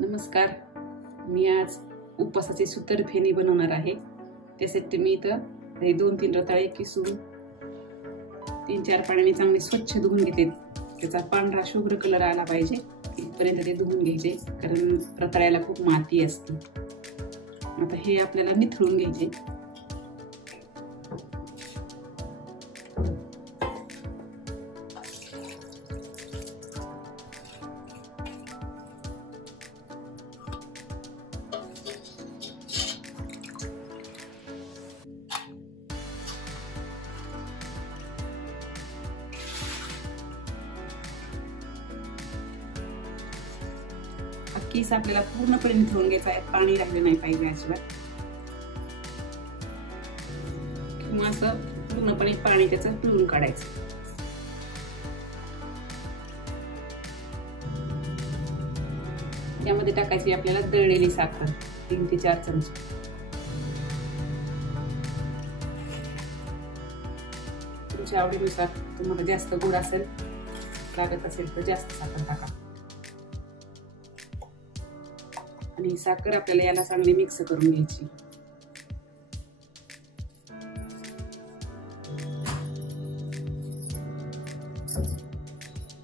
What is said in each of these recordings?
नमस्कार. मी आज उपवासाची सुतर फेणी बनवणार आहे. त्यासाठी मी इथं 2-3 रताळे किसून 3-4 पाण्याने चांगले स्वच्छ धुवून घेते. त्याचा पांढरा शुभ्र कलर आला पाहिजे इथपर्यंत ते धुवून घ्यायचे, कारण रताळ्याला खूप माती असते. आता हे आपल्याला निथळून घ्यायचे. केस आपल्याला पूर्णपणे निथळून घ्यायचा आहे, पाणी राहिले नाही पाहिजे अजिबात. किंवा असं पूर्णपणे पाणी त्याचं पिळून काढायचं. यामध्ये टाकायची आपल्याला दळलेली साखर 3 ते 4 चमचे. तुमच्या आवडीनुसार तुम्हाला जास्त गोड असेल लागत असेल तर जास्त साखर टाका. आणि साखर आपल्याला याला चांगली मिक्स करून घ्यायची.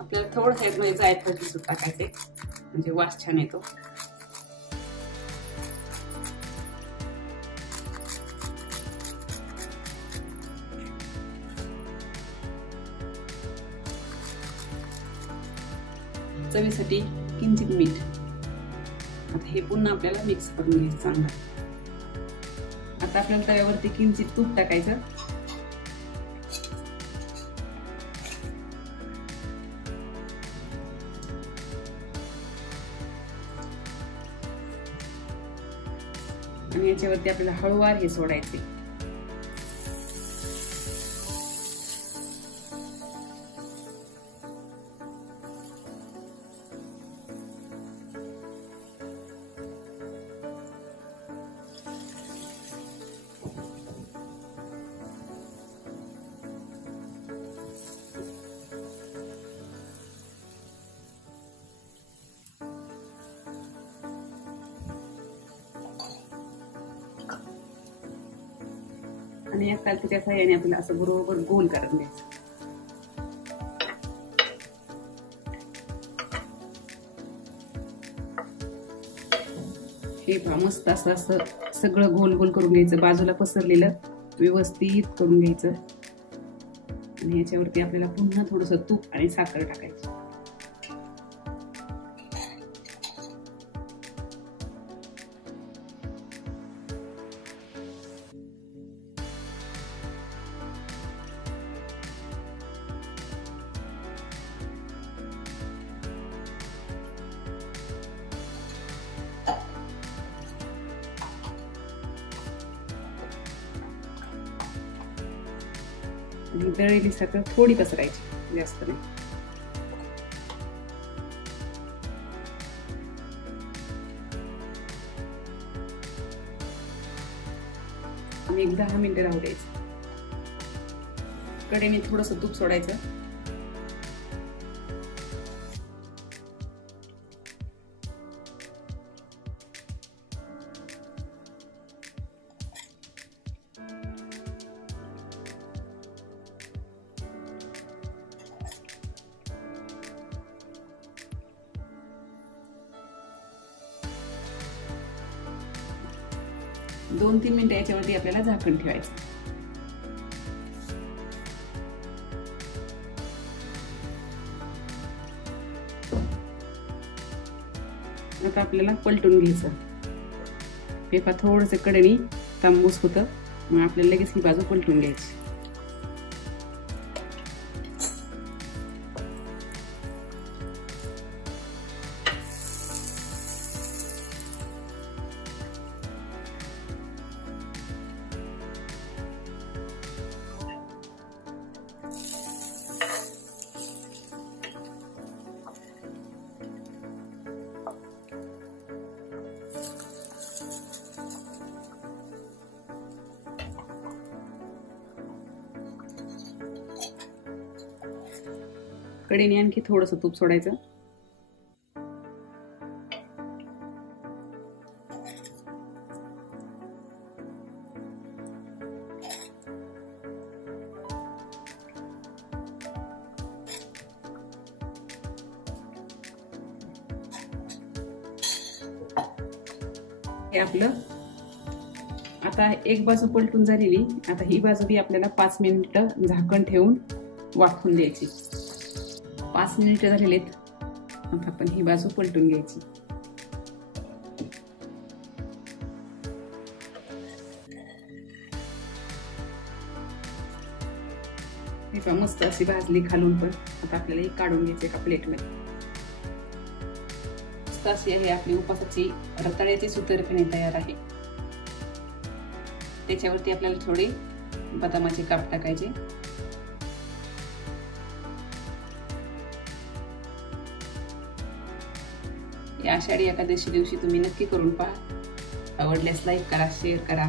आपल्याला थोडं ह्यामध्ये जायफळ किसून टाकायचे, म्हणजे वास छान येतो. चवीसाठी किंचित मीठ. आता हे पुन्हा आपल्याला मिक्स करून घ्यायचं चांगलं. आता आपल्याला तव्यावरती किंचित तूप टाकायचं. आणि याच्यावरती आपल्याला हळूवार हे सोडायचे. आणि या कालच्या साह्याने आपल्याला असं बरोबर गोल करून घ्यायचं. हे मस्त असं असं सगळं गोल गोल करून घ्यायचं. बाजूला पसरलेलं व्यवस्थित करून घ्यायचं. आणि याच्यावरती आपल्याला पुन्हा थोडंसं तूप आणि साखर टाकायची. आणि दळलेली साखर थोडी पसरायची, जास्त नाही. आणि 10 मिनिटं राहू द्यायचं. कडेने थोडंसं तूप सोडायचं. दोन 3 मिनिटं याच्यावरती आपल्याला झाकण ठेवायचं. आता आपल्याला पलटून घ्यायचं. पेपा थोडस कडेने तांबूस होतं, मग आपल्याला लगेच ही बाजू पलटून घ्यायची. कडेने आणखी थोडंसं तूप सोडायचं. हे आपलं आता एक बाजू पलटून झालेली. आता ही बाजू बी आपल्याला 5 मिनिटं झाकण ठेवून वाफवून द्यायची. 5 मिनिटं झालेलेत. आता आपण ही बाजू पलटून घ्यायची. मस्त अशी भाजली खालून पण. आता आपल्याला ही काढून घ्यायची एका प्लेटमध्ये. मस्त अशी आहे आपली उपासाची रताळ्याची सुतरफेणी तयार आहे. त्याच्यावरती आपल्याला थोडे बदामाचे काप टाकायचे. या आषाढी एकादशी दिवशी तुम्ही नक्की करून पहा. आवडल्यास लाईक करा, शेअर करा.